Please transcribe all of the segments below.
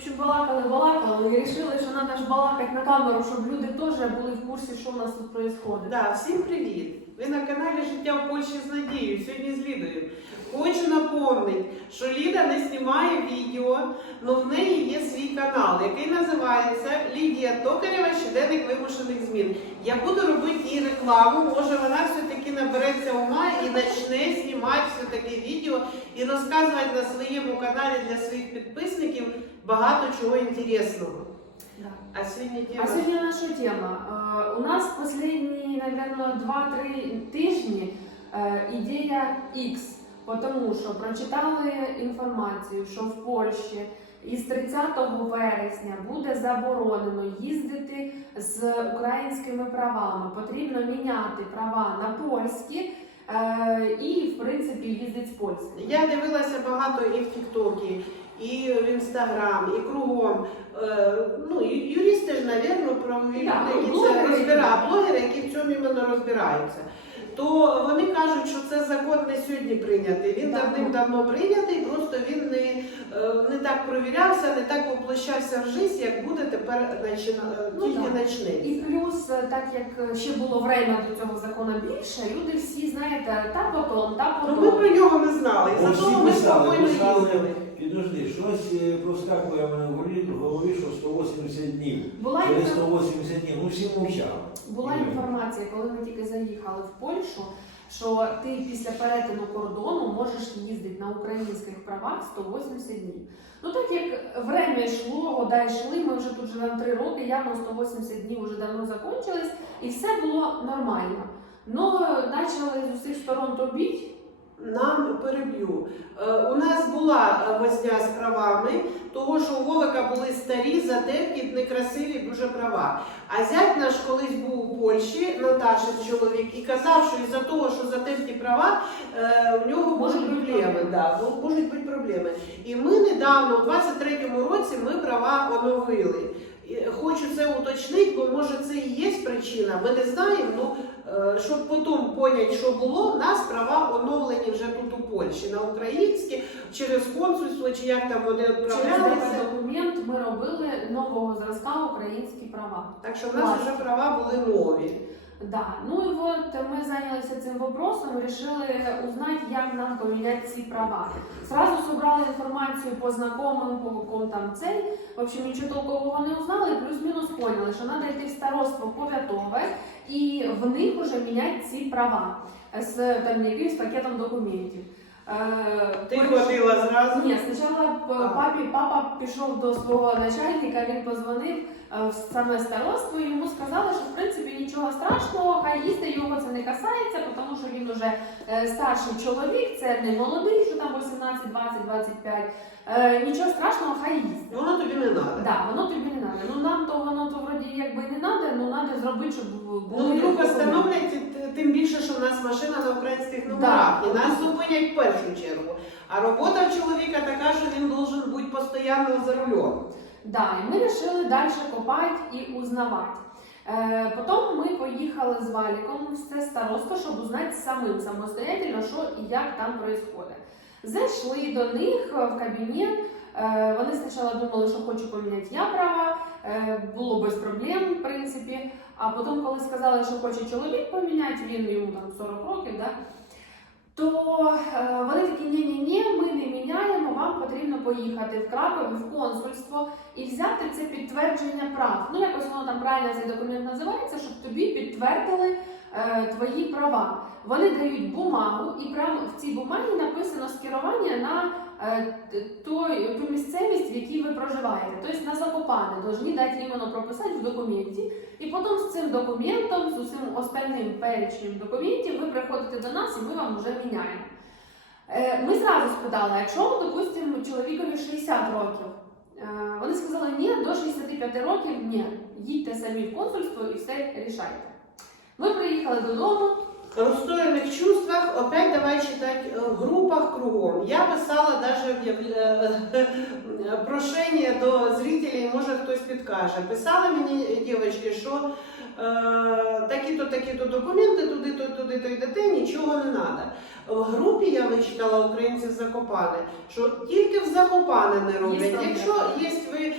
общем, балакали, балакали, і вирішили, що треба ж балакати на камеру, щоб люди теж були в курсі, що в нас тут відбувається. Да, всім привіт! Ви на каналі Життя в Польщі з Надією. Сьогодні з Лідою. Хочу напомнити, що Ліда не знімає відео, але в неї є свій канал, який називається Лідія Токарєва щоденник вимушених змін. Я буду робити їй рекламу. Може вона все-таки набереться ума і почне знімати все-таки відео і розказувати на своєму каналі для своїх підписників багато чого інтересного. Да. А сьогодні А сьогодні наша тема. Е, У нас последні, наверное, 2-3 тижні е, ідея X, тому що прочитали інформацію, що в Польщі із 30 вересня буде заборонено їздити з українськими правами. Потрібно міняти права на польські е, і, в принципі, їздити з польськими. Я дивилася багато і в Тіктокі, і в Інстаграм, і кругом. Е, ну, і юристи ж, правові Так, люди, які це розбирають, блогери, які в цьому іменно розбираються. То вони кажуть, що це закон не сьогодні прийнятий. Він давним-давно прийнятий, просто він не, е, не так провірявся, не так воплощався в життя, як буде тепер начина- Ну, тільки так. І плюс, е, так як ще було время до цього закону більше, люди всі знаєте, та потом, та Ну ми про нього не знали. І за того ми спокійно їздили. Підожди, щось е, проскакує в мене в голові, в голові, що 180 днів. Була, Через інфор- 180 днів, ну всі мовчали. була інформація, коли ми тільки заїхали в Польщу, що ти після перетину кордону можеш їздити на українських правах 180 днів. Ну так як время йшло, года йшли, ми вже тут живемо 3 роки, явно 180 днів вже давно закончились, і все було нормально. Ну, почали з усіх сторон тобіть. Нам переб'ю. Е, У нас була е, возня з правами, того, що у Вовика були старі, затерті, некрасиві дуже права. А зять наш колись був у Польщі, Наташин чоловік, і казав, що із-за того, що затерті права, е, в нього Можуть бути проблеми. Да, можуть бути проблеми. І ми недавно, у 23-му році, ми права оновили. Хочу це уточнити, бо може це і є причина. Ми не знаємо. Ну е, щоб потім понять, що було, в нас права оновлені вже тут у Польщі на українські через консульство, чи як там вони Через відправлялися. документ ми робили нового зразка українські права. Так що в нас вже права були нові. Да. Ну и вот мы занялись этим вопросом, решили узнать, як нам поменять ці права. Сразу собрали інформацію по знакомим, по ком там цей. В общем, нічого толкового не узнали, плюс-мінус поняли, що треба йти в староство повятове і в них уже міняти ці права з там якимсь пакетом документів. Е, Ти ходила зразу. ні, спочатку папі, папа пішов до свого начальника, він позвонив е, в саме староство, йому сказали, що в принципі нічого страшного, хай їсти його це не касається, тому що він уже е, старший чоловік, це не молодий, що там 18, 20, 25. Е, Нічого страшного, хай їсть. Воно тобі не треба. Да, воно тобі не треба. Ну нам то воно то вроді якби не треба, ну треба зробити, щоб було. Ну, вдруг постановлять, тим більше, що в нас машина на українських номерах, і нас зупинять в першу чергу. А робота в чоловіка така, що він должен бути постійно за рулем. Да, і ми вирішили далі копати і узнавати. Е, потім ми поїхали з Валіком в це старосто, щоб узнати самим самостоятельно, що і як там відбувається. Зайшли до них в кабінет. Е, вони спочатку думали, що хочу поміняти я права, е, було без проблем, в принципі. А потім, коли сказали, що хоче чоловік поміняти, він йому там 40 років, да, то е, вони такі ні-ні-ні, ми не міняємо, вам потрібно поїхати в Кракові в консульство і взяти це підтвердження прав. Ну якось воно там правильно цей документ називається, щоб тобі підтвердили е, твої права. Вони дають бумагу, і прямо в цій бумагі написано скерування на е, той, ту місцевість, в якій ви проживаєте. Тобто на Закопане повинні дати іменно прописати в документі. І потім з цим документом, з усім остальним перечнем документів, ви приходите до нас і ми вам вже міняємо. Е, Ми зразу спитали, якщо, допустимо, чоловікові 60 років, е, вони сказали, ні, до 65 років ні. Їдьте самі в консульство і все рішайте. Ми приїхали додому. Розстроєних чувствах опять давай читати е, в групах кругом. Я писала об'яв- е, е, прошення до зрителей, може хтось підкаже. Писали мені дівчатки, що е, такі-то, такі-то документи, туди-то, туди-то йдете, нічого не треба. В групі я вичитала українців Закопане, що тільки в Закопане не роблять. Якщо є ви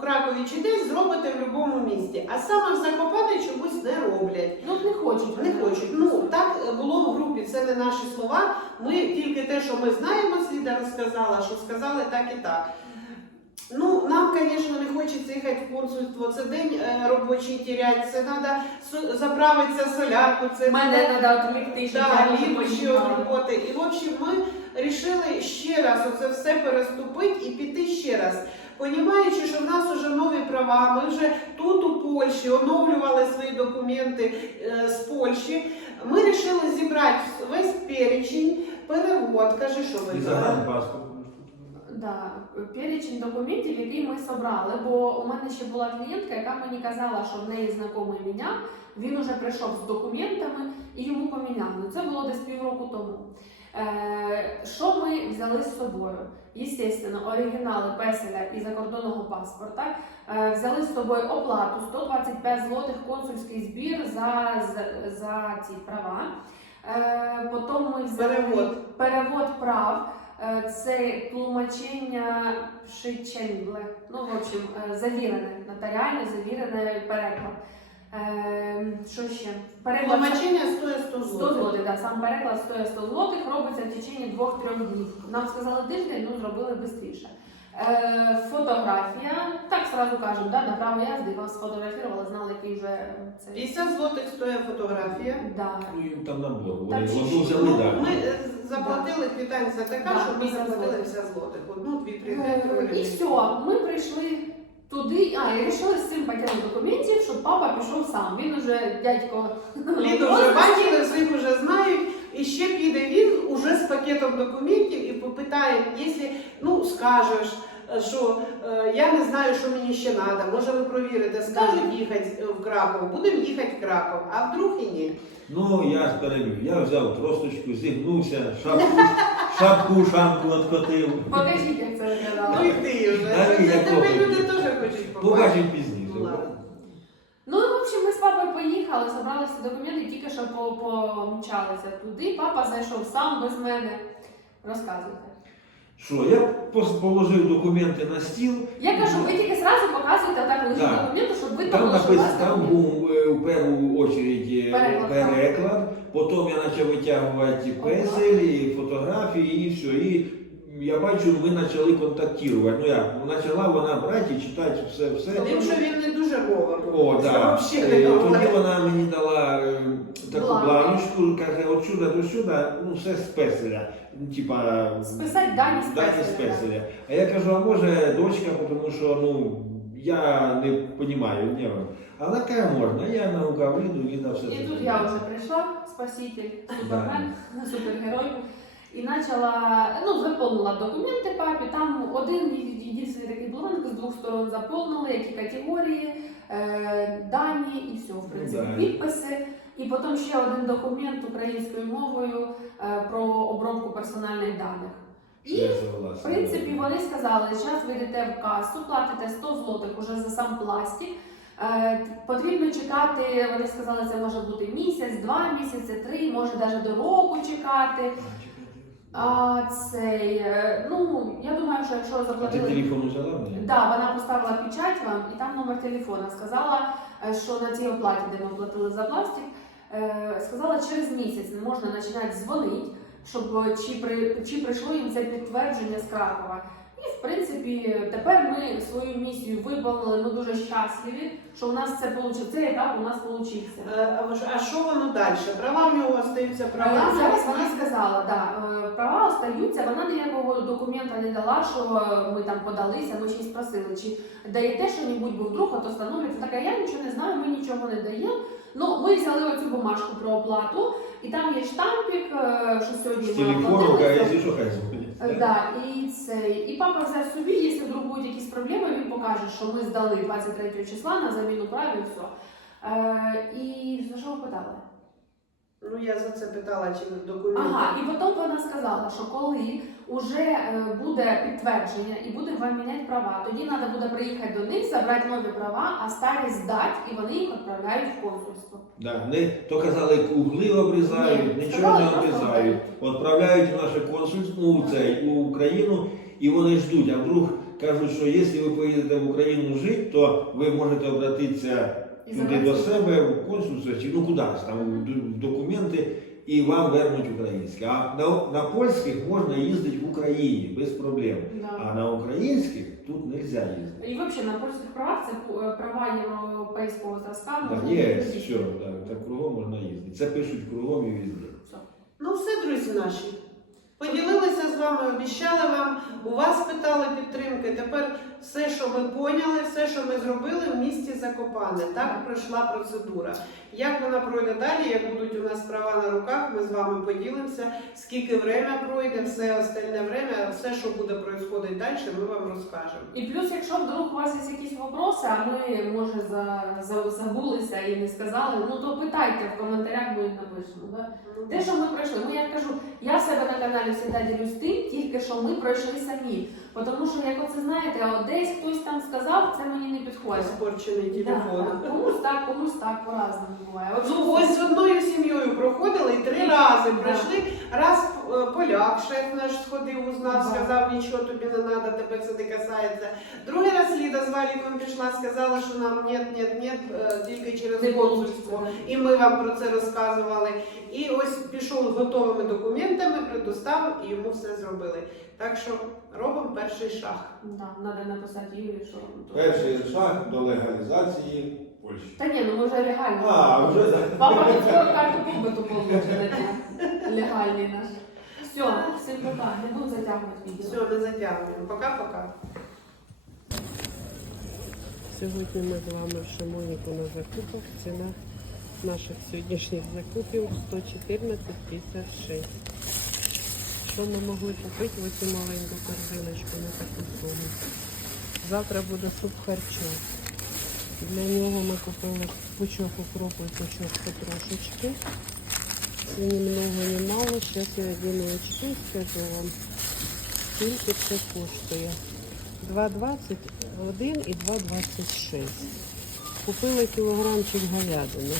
Кракові чи десь, зробите в будь-якому місті. А саме в Закопане чомусь не роблять. Ну не хочуть. Не хочуть. Ну так було в групі. Це не наші слова. Ми тільки те, що ми знаємо, Сліда розказала, що сказали так і так. Ну, нам, звісно, не хочеться їхати в консульство. Це день е, робочий тірять, це треба заправитися солярку, це Мене треба відвлекти, щоб я да, ліпо ще від роботи. І в общем, ми вирішили ще раз оце все переступити і піти ще раз. Понімаючи, що в нас вже нові права, ми вже тут у Польщі оновлювали свої документи е, з Польщі. Ми вирішили зібрати весь перечень, перевод, кажи, що ви І взяли? загранпаспорт. Да, перечень документів, який ми собрали, бо у мене ще була клієнтка, яка мені казала, що в неї знайомий міняв, він уже прийшов з документами і йому поміняли. Це було десь півроку тому. Е, що ми взяли з собою? Єстественно, оригінали песеля і закордонного паспорта. Е, взяли з собою оплату 125 злотих консульський збір за, за, за ці права. Е, потім ми взяли Перевод. перевод прав. Е, Це тлумачення Шиченбле. Ну, в общем, е, завірене, нотаріально завірене переклад. Е, Що ще? Переклад Тлумачення стоїть 100 100 злотих. злотих, да, сам переклад стоїть 100 злотих, робиться в течение 2-3 днів. Нам сказали тиждень, ну зробили швидше. Е, фотографія, так сразу кажемо, да, на право язди вас сфотографували, знали, який вже це. 50 злотих стоїть фотографія. Да. Ну, їм там набор. Там Вони чуть-чуть. взяли, Ну, так. ми е, заплатили квитанція така, Да, що ми 50 заплатили злотих. 50 злотих. Одну, дві, три, Е, три. І все, ми прийшли туди, а, і вирішили з цим пакетом документів, щоб папа пішов сам. Він уже дядько. Ліду вже бачили, всіх вже знають. І ще піде він уже з пакетом документів і попитає, якщо ну скажеш, е, що е, я не знаю, що мені ще треба, може ви провірите, скажуть їхати е, в Краков, будемо їхати в Краков, а вдруг і ні. Ну, я ж перебіг. Я взяв тросточку, зігнувся, шапку, шапку, шанку відкотив. Покажіть, як це Ну і ти вже. Це я тебе трохи. люди теж хочуть побачити. Побачимо пізніше. Ну, ладно. Ну, в общем, ми з папою поїхали, зібрали всі документи, тільки що по- помчалися туди. Папа зайшов сам без мене. Розказуйте. Що, я пос- положив документи на стіл. Я кажу, ви тільки зразу показуєте отак лише Да. документи, щоб ви Там написано, там був е, у першу очередь е, Переклад, переклад, потім я почав витягувати песель, і фотографії, і все. І я бачу, ми почали контактувати. Ну як, почала вона брати і читати все, все. Тим, що він не дуже. О, Це да. Е, Тоді вона мені дала е, таку Бланк. бланочку, каже, от сюди до сюди, ну все з песеля. Ну, Типа, Списати дані з з песеля. песеля. А я кажу, а може дочка, тому що ну, я не розумію, ні. Але каже, можна, я наукав Ліду, Ліда все І це тут я вже прийшла, спаситель, супермен, супергерой. І почала, ну, заповнила документи папі. Там один єдиний такий бланк з двох сторон заповнили, які категорії, е, дані і все, в принципі, Ну, да. підписи. І потім ще один документ українською мовою е, про обробку персональних даних. І в принципі, вони сказали, зараз ви йдете в касу, платите 100 злотих уже за сам пластик. Е, потрібно чекати, вони сказали, це може бути місяць, два місяці, три, може навіть до року чекати. А цей, е, ну я думаю, що якщо А ти телефон взяла? Да, вона поставила печать вам і там номер телефона. Сказала, е, що на цій оплаті, де ми платили за пластик, е, сказала, через місяць не можна починати дзвонити, щоб чи, при, чи прийшло їм це підтвердження з Кракова. І в принципі, тепер ми свою місію виконали. Ми дуже щасливі, що у нас це вийшло. Цей етап у нас вийшов. Е, а що воно далі? Права в нього остаються права. Права зараз вона сказала, да, е, права остаються. Вона ніякого документа не дала, що е, ми там подалися. Ми ще й спросили, чи даєте що-небудь, бо вдруг ото становиться. Така я нічого не знаю, ми нічого не даємо. Ну, ми взяли оцю бумажку про оплату, і там є штампик, е, що сьогодні ми оплатили. Е, Да, і це і папа взяв собі, якщо вдруг будуть якісь проблеми, він покаже, що ми здали 23 числа на заміну прав і все. Е, і за що ви питали? Ну я за це питала, чи документи. Ага, і потім вона сказала, що коли вже е, буде підтвердження і буде вам міняти права, тоді треба буде приїхати до них, забрати нові права, а старі здати, і вони їх відправляють в консульство. Да, не, то казали, угли обрізають, Ні, нічого не сказали, просто обрізають. Відправляють в наше консульство у, цей, у Україну, і вони ждуть, а вдруг кажуть, що якщо ви поїдете в Україну жити, то ви можете обратитися туди до себе в консульство чи ну кудись там в документи і вам вернуть українське. А на, на польських можна їздити в Україні без проблем. Да. А на українських тут не можна їздити. І взагалі на польських правах це е, права європейського зразка. Так, є все, так, так кругом можна їздити. Це пишуть кругом і везде. Все. Ну все, друзі наші. Поділилися з вами, обіщали вам, у вас питали підтримки. Тепер все, що ми поняли, все, що ми зробили в місті Закопане. Так пройшла процедура. Як вона пройде далі, як будуть у нас права на руках, ми з вами поділимося. Скільки время пройде, все остальне время, все, що буде происходити далі, ми вам розкажемо. І плюс, якщо вдруг у вас є якісь вопроси, а ми може за, за, забулися і не сказали, ну то питайте в коментарях, ми їх напишемо. Да? Те, що ми пройшли, ну я кажу, я в себе на каналі завжди ділюсь тим, тільки що ми пройшли самі. Тому що, як оце знаєте, а десь хтось там сказав, це мені не підходить. Спорчений телефон. да. Комусь так, комусь так, по-разному буває. От Ну ось з одною сім'єю проходили і три рази пройшли. Раз е, поляк, шеф наш сходив, узнав, нічого тобі не треба, тебе це не касається. Другий раз Ліда з Валіком пішла, сказала, що нам ні, ні, ні, е, тільки через консульство. І ми вам про це розказували. І ось пішов з готовими документами, предоставив і йому все зробили. Так що робимо перший шаг. Да, треба написати Юлі, що. Перший шаг до легалізації Польщі. Та ні, ну ми вже легально. А, вже. Папа від карту побиту получить легальний наш. Все, всім пока. Затягувати відео. Все, не затягуємо. Пока-пока. Сьогодні ми з вами в Шимоніку на закупах. Ціна наших сьогоднішніх закупів 114,56. Що ми могли купити? Ось і маленьку корзиночку на таку суму. Завтра буде суп харчо. Для нього ми купили пучок укропу і пучок петрушечки. Це ні много, ні мало. Зараз я одіну очки і скажу вам, скільки це коштує. 2,21 і 2,26. Купила кілограмчик говядини.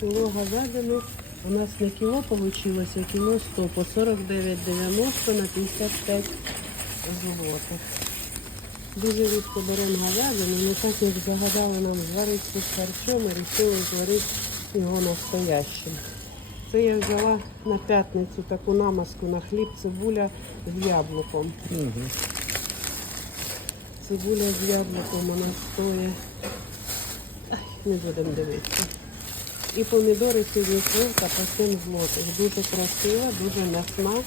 Кіло говядини у нас не кіло вийшло, а кіло 100 по 49,90 на 55 злотих. Дуже рідко беремо говядину, але так як загадали нам зварити суп харчом, ми вирішили зварити його настоящим. Це я взяла на п'ятницю таку намазку на хліб, цибуля з яблуком. Цибуля з яблуком вона стоїть. Не будемо дивитися. І помідори сьогодні сливка по 7 злотих. Дуже красива, дуже м'ясна.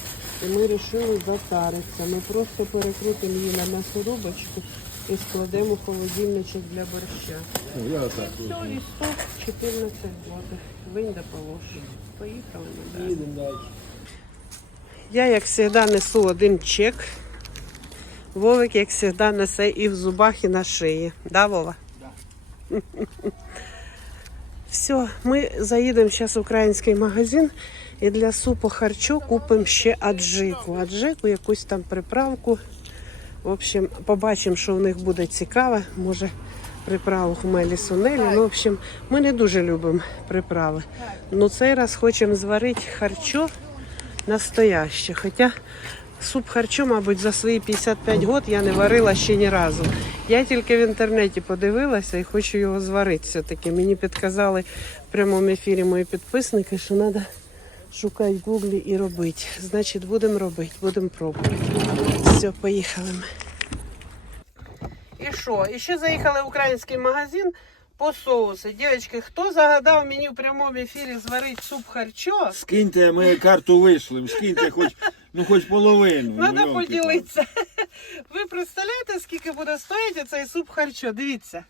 І ми вирішили затаритися. Ми просто перекрутимо її на м'ясорубочку і складемо холодильничок для борща. Я так. Все, і 114 злотих. Винь да положи. Поїхали далі. Їдемо далі. Я, як завжди, несу один чек. Вовик, як завжди, несе і в зубах, і на шиї. Да, Вова? Да. Все, ми заїдемо зараз в український магазин і для супу харчо купимо ще аджику. Аджику, якусь там приправку. В общем, побачимо, що в них буде цікаве. Може, приправу хмелі сунелі. Ну, в общем, ми не дуже любимо приправи. Ну, цей раз хочемо зварити харчо настояще. Хоча суп харчо, мабуть, за свої 55 років я не варила ще ні разу. Я тільки в інтернеті подивилася і хочу його зварити все-таки. Мені підказали в прямому ефірі мої підписники, що треба шукати в гуглі і робити. Значить, будемо робити, будемо пробувати. Все, поїхали ми. І що? І ще заїхали в український магазин по соуси. Дівчатки, хто загадав мені в прямому ефірі зварити суп харчо? Скиньте, ми карту вийшли, скиньте хоч, ну, хоч половину. Треба ну, поділитися. Ви представляєте, скільки буде стоїти цей суп харчо? Дивіться.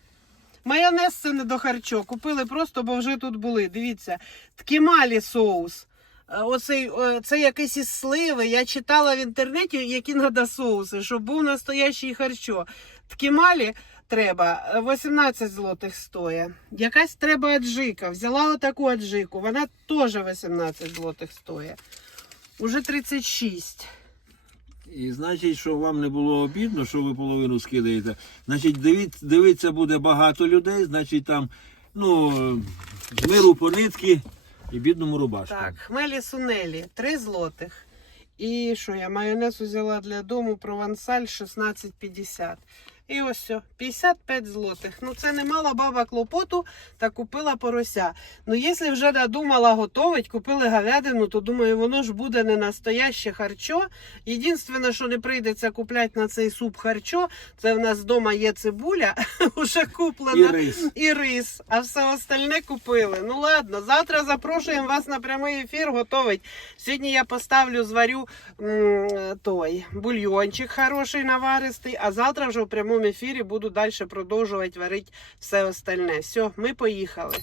Майонез це не до харчо. Купили просто, бо вже тут були. Дивіться. Ткімалі соус. Е, Оцей, е, це якийсь із сливи. Я читала в інтернеті, які треба соуси, щоб був настоящий харчо. Ткімалі треба е, 18 злотих стоїть. Якась треба аджика. Взяла отаку аджику. Вона теж 18 злотих стоїть. Уже 36. І значить, що вам не було обідно, що ви половину скидаєте. Значить, дивіться, дивиться буде багато людей, значить там, ну, з миру по нитки і бідному рубашку. Так, хмелі сунелі 3 злотих. І що я майонез взяла для дому провансаль 16,50. І ось все, 55 злотих. Ну це не мала баба клопоту та купила порося. Ну, якщо вже надумала готовить, купили говядину, то думаю, воно ж буде не настояще харчо. Єдине, що не прийдеться купляти на цей суп харчо, це в нас вдома є цибуля, уже І куплена. рис. І рис, а все остальне купили. Ну ладно, завтра запрошуємо вас на прямий ефір готовить. Сьогодні я поставлю, зварю м, той бульйончик хороший наваристий, а завтра вже в прямому ефірі буду далі продовжувати варити все остальне. Все, ми поїхали.